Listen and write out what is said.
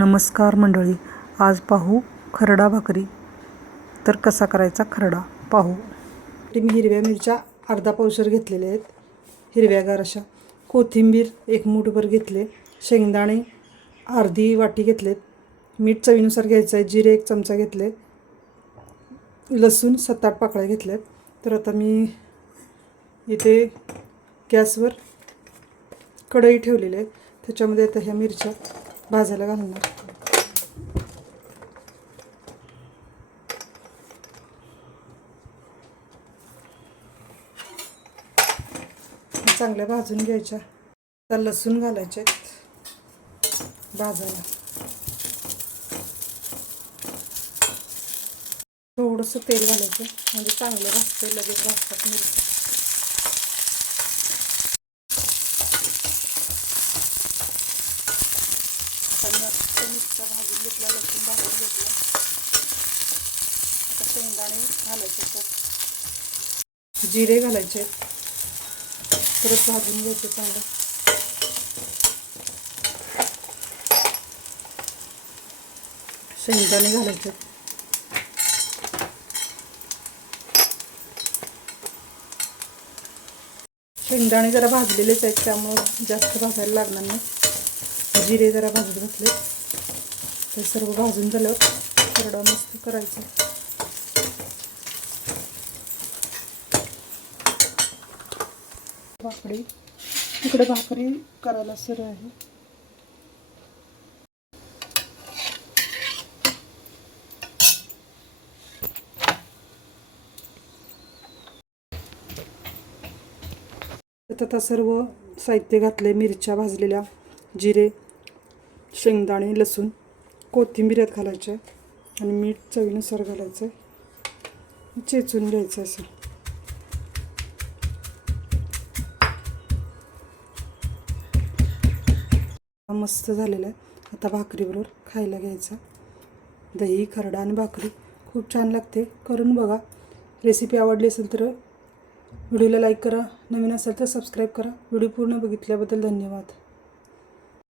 नमस्कार मंडळी आज पाहू खरडा भाकरी. तर कसा करायचा खरडा? पाहू. ते मी हिरव्या मिरच्या अर्धा पावसर घेतलेल्या आहेत. हिरव्यागार अशा कोथिंबीर एक मूठभर घेतले. शेंगदाणे अर्धी वाटी घेतलेत. मीठ चवीनुसार घ्यायचं आहे. जिरे एक चमचा घेतले लसूण सात आठ पाकळ्या घेतल्यात. तर आता मी इथे गॅसवर कढई ठेवलेली आहे. त्याच्यामध्ये आता ह्या मिरच्या भाजायला घालणार चांगल्या भाजून घ्यायच्या. आता लसूण घालायचे भाजायला. थोडंसं तेल घालायचं. म्हणजे चांगलं भाजते लगेच भाजतात मिरच्या आणि आता भाजून घेतल्या लसूण भाजून घेतला. आता शेंगदाणे घालायचे त्यात जिरे घालायचे परत भाजून घ्यायचे चांगलं. शेंगदाणे घालायचे शेंगदाणे जरा भाजलेलेच आहेत त्यामुळं जास्त भाजायला लागणार नाही जिरे जरा भाजत घातले. ते सर्व भाजून झाल्यावर करडा मस्त करायचा. भाकरी. इकडे भाकरी करायला सुरू आहे. तथा आता सर्व साहित्य घातले मिरच्या भाजलेल्या जिरे. शेंगदाणे लसूण कोथिंबीर घालायच्या घालायचे आणि मीठ चवीनुसार घालायचं आहे चेचून घ्यायचं असं. मस्त झालेला आहे. आता भाकरीबरोबर खायला घ्यायचा. दही खरडा आणि भाकरी खूप छान लागते. करून बघा. रेसिपी आवडली असेल तर व्हिडिओला लाईक करा. नवीन असेल तर सबस्क्राईब करा. व्हिडिओ पूर्ण बघितल्याबद्दल धन्यवाद.